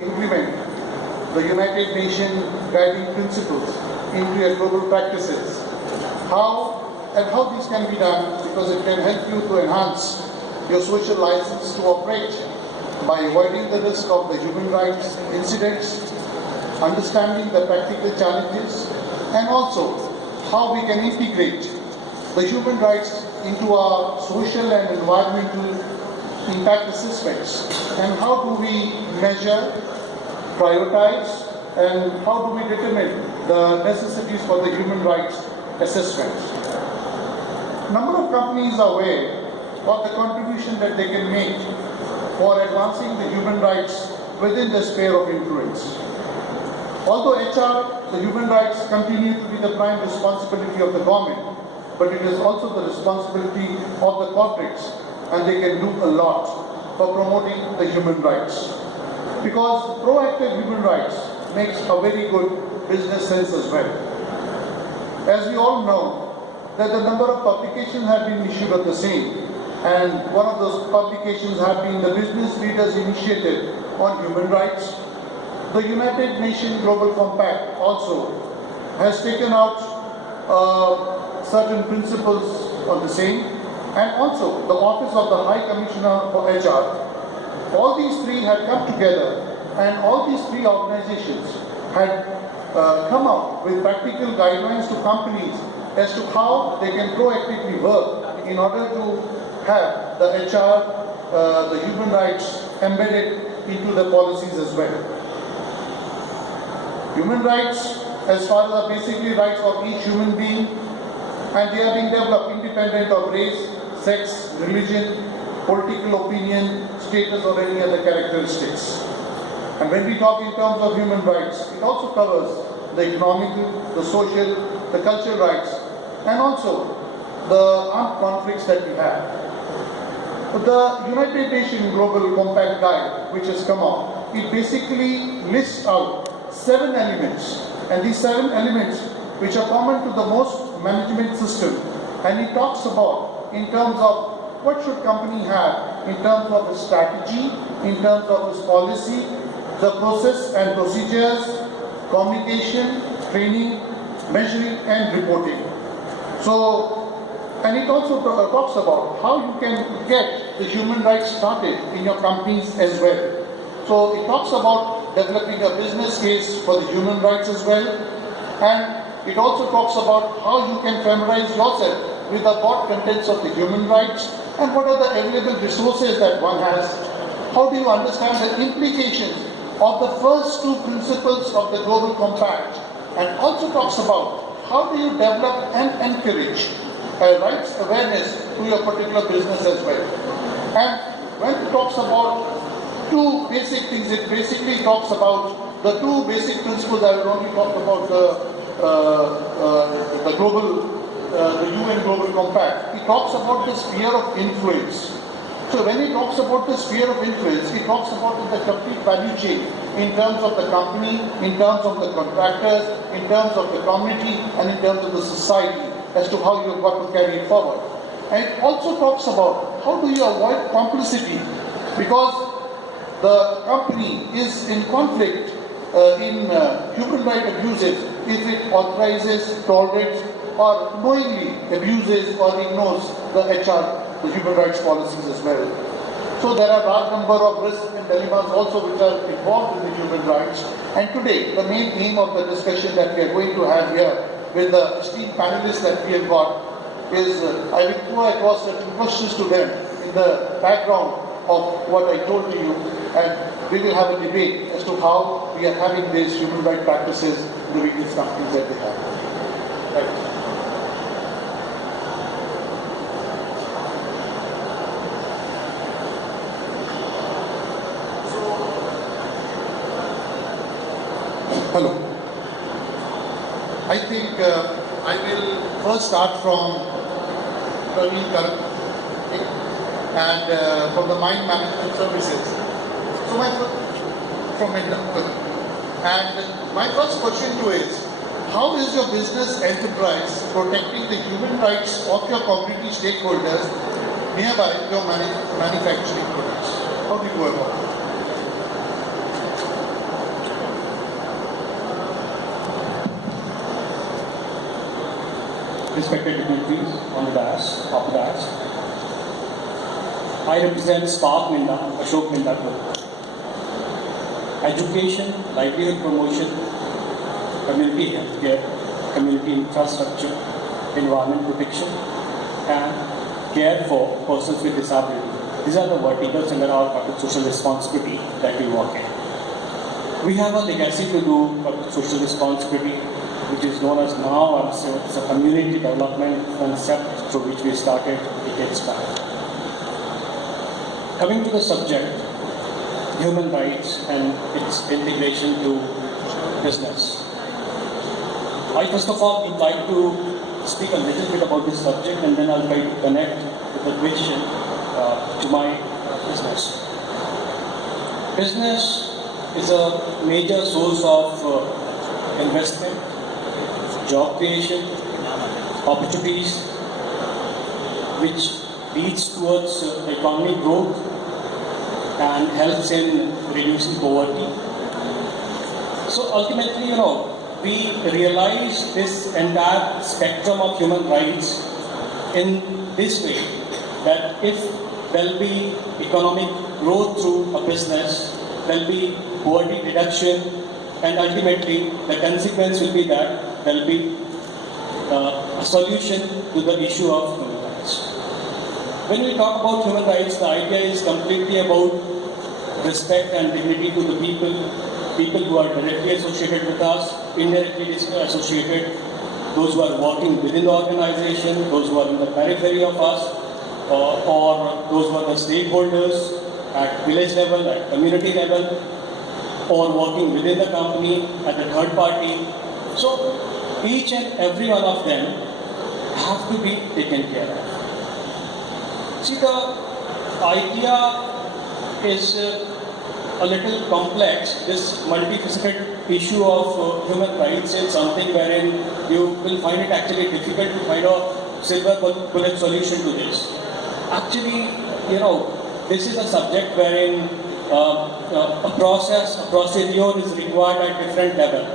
implement the United Nations guiding principles into your global practices. How this can be done, because it can help you to enhance your social license to operate by avoiding the risk of the human rights incidents, understanding the practical challenges, and also how we can integrate the human rights into our social and environmental impact assessments, and how do we measure, prioritize, and how do we determine the necessities for the human rights assessments. Number of companies are aware of the contribution that they can make for advancing the human rights within the sphere of influence. Although HR, the human rights continue to be the prime responsibility of the government, but it is also the responsibility of the corporates, and they can do a lot for promoting the human rights. Because proactive human rights makes a very good business sense as well. As we all know, that the number of publications have been issued of the same, and one of those publications have been the Business Leaders Initiative on Human Rights. The United Nations Global Compact also has taken out certain principles on the same, and also the Office of the High Commissioner for HR. All these three had come together, and all these three organizations had come out with practical guidelines to companies as to how they can proactively work in order to have the HR, the human rights embedded into the policies as well. Human rights, as far as are basically rights of each human being, and they are being developed independent of race, sex, religion, political opinion, status, or any other characteristics. And when we talk in terms of human rights, it also covers the economic, the social, the cultural rights, and also the armed conflicts that we have. The United Nations Global Compact Guide, which has come out, it basically lists out 7 elements, and these 7 elements which are common to the most management system, and it talks about in terms of what should company have in terms of its strategy, in terms of its policy, the process and procedures, communication, training, measuring, and reporting. So, and it also talks about how you can get the human rights started in your companies as well. So it talks about developing a business case for the human rights as well, and it also talks about how you can familiarize yourself with the broad contents of the human rights and what are the available resources that one has. How do you understand the implications of the first 2 principles of the Global Compact, and also talks about how do you develop and encourage a rights awareness to your particular business as well. And when it talks about 2 basic things, it basically talks about the 2 basic principles. I will only talk about the UN Global Compact. It talks about the sphere of influence. So when it talks about the sphere of influence, it talks about the complete value chain in terms of the company, in terms of the contractors, in terms of the community, and in terms of the society, as to how you've got to carry it forward. And it also talks about how do you avoid complicity, because the company is in conflict in human rights abuses if it authorizes, tolerates, or knowingly abuses or ignores the HR, the human rights policies as well. So there are a large number of risks and dilemmas also which are involved in the human rights. And today, the main aim of the discussion that we are going to have here with the esteemed panelists that we have got is I will throw across certain questions to them in the background of what I told to you, and we will have a debate as to how we are having these human rights practices in the various companies that they have. Right. Hello. I think I will first start from Praveen Karak, and from the Mine Management Services. So from India. And my first question to you is, how is your business enterprise protecting the human rights of your community stakeholders nearby your manufacturing products? How do you go about it? respected dignitaries on the dais, of the dais. I represent Spark Minda, Ashok Minda Group. Education, livelihood promotion, community healthcare, community infrastructure, environment protection, and care for persons with disability. These are the verticals under our corporate social responsibility that we work in. We have a legacy to do corporate social responsibility, which is known as now as a community development concept through which we started decades back. Coming to the subject, human rights and its integration to business. I first of all would like to speak a little bit about this subject, and then I'll try to connect the vision to my business. Business is a major source of investment, job creation, opportunities, which leads towards economic growth and helps in reducing poverty. So ultimately, we realize this entire spectrum of human rights in this way, that if there will be economic growth through a business, there will be poverty reduction, and ultimately the consequence will be that there will be a solution to the issue of human rights. When we talk about human rights, the idea is completely about respect and dignity to the people who are directly associated with us, indirectly associated, those who are working within the organization, those who are in the periphery of us, or those who are the stakeholders at village level, at community level, or working within the company at the third party. So each and every one of them have to be taken care of. See, the idea is a little complex. This multifaceted issue of human rights is something wherein you will find it actually difficult to find a silver bullet solution to this. Actually, this is a subject wherein a procedure is required at different level,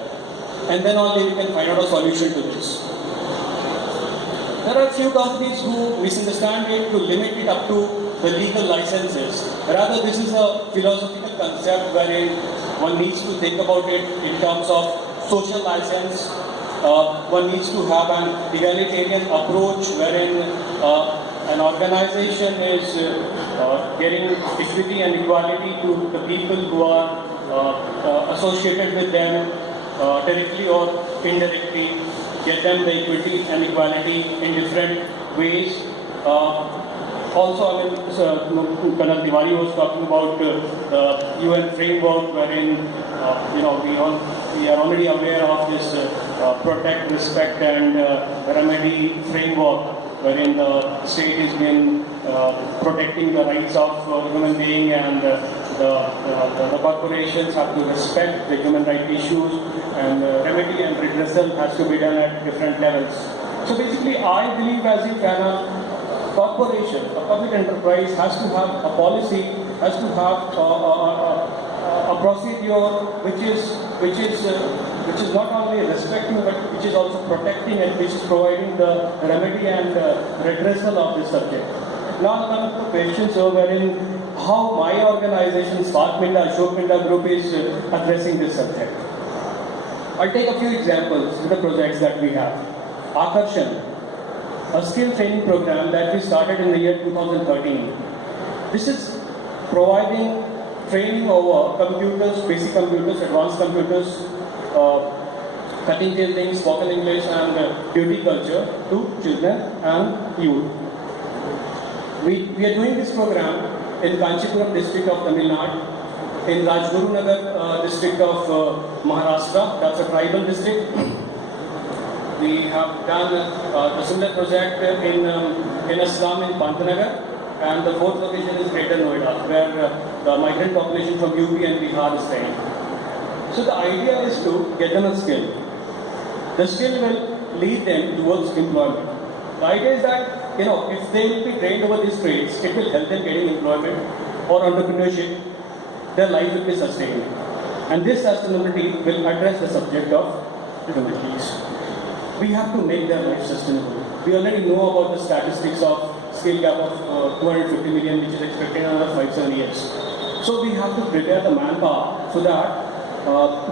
and then only we can find out a solution to this. There are a few companies who misunderstand it to limit it up to the legal licenses. Rather, this is a philosophical concept wherein one needs to think about it in terms of social license. One needs to have an egalitarian approach wherein an organization is getting equity and equality to the people who are associated with them directly or indirectly, get them the equity and equality in different ways. Also, Colonel Tiwari was talking about the UN framework wherein we are already aware of this protect, respect and remedy framework, wherein the state has been protecting the rights of human being, and the corporations have to respect the human rights issues, and remedy and redressal has to be done at different levels. So basically, I believe as if a corporation, a public enterprise has to have a policy, has to have a procedure which is not only respecting but which is also protecting and which is providing the remedy and redressal of this subject. Now come to the questions wherein how my organization, Spark Minda, Ashok Minda Group is addressing this subject. I'll take a few examples with the projects that we have. Akarshan, a skill training program that we started in the year 2013. This is providing training over computers, basic computers, advanced computers, cutting things, spoken English and beauty culture to children and youth. We are doing this program in Kanchipuram district of Tamil Nadu, in Rajgurunagar district of Maharashtra, that's a tribal district. We have done a similar project in a slum in Pantnagar, and the fourth location is Greater Noida, where the migrant population from UP and Bihar is staying. So the idea is to get them a skill. The skill will lead them towards employment. The idea is that, if they will be trained over these trades, it will help them getting employment or entrepreneurship. Their life will be sustained. And this sustainability will address the subject of humanities. We have to make their life sustainable. We already know about the statistics of skill gap of 250 million, which is expected in another 5-7 years. So we have to prepare the manpower so that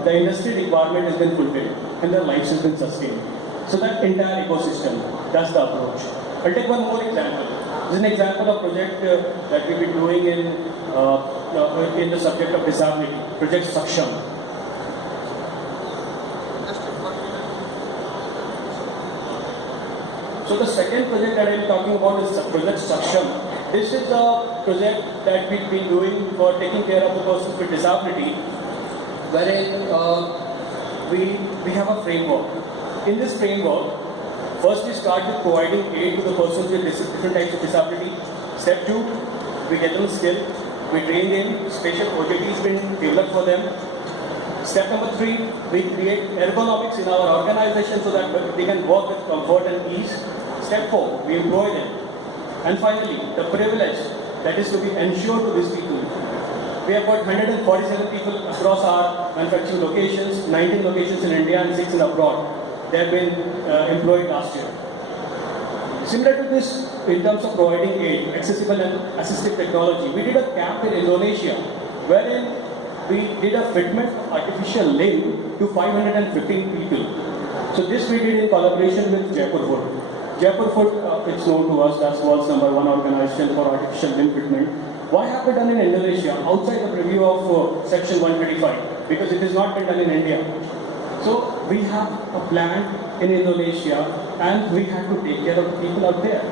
the industry requirement has been fulfilled and their lives has been sustained. So that entire ecosystem, that's the approach. I'll take one more example. This is an example of project that we've been doing in the subject of disability, Project Saksham. So the second project that I'm talking about is Project Saksham. This is a project that we've been doing for taking care of the persons with disability, wherein we have a framework. In this framework, first we start with providing aid to the persons with different types of disability. Step 2, we get them skill, we train them, special OJT has been developed for them. Step number 3, we create ergonomics in our organization so that they can work with comfort and ease. Step 4, we employ them. And finally, the privilege that is to be ensured to these people. We have got 147 people across our manufacturing locations, 19 locations in India and 6 in abroad. They have been employed last year. Similar to this, in terms of providing aid, accessible and assistive technology, we did a camp in Indonesia wherein we did a fitment of artificial limb to 515 people. So this we did in collaboration with Jaipur Foot. Jaipur Foot, it's known to us, that's world's #1 organization for artificial limb fitment. Why have we done in Indonesia outside the preview of Section 125? Because it has not been done in India. So we have a plant in Indonesia and we have to take care of the people out there.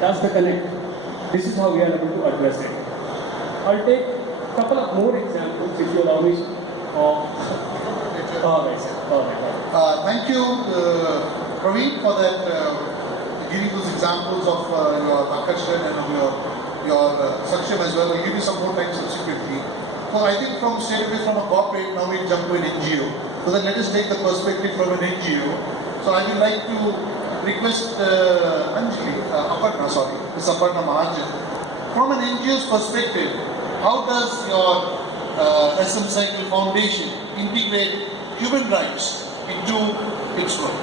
That's the connect. This is how we are able to address it. I'll take a couple of more examples if you allow me. Thank you, Praveen, for that, giving those examples of your Akarshan and of your Saksham as well. I'll give you some more time subsequently. So I think straight away from a corporate, now we jump to an NGO. So then let us take the perspective from an NGO. So I would like to request Ms. Aparna Mahajan. From an NGO's perspective, how does your SM Cycle Foundation integrate human rights into its work?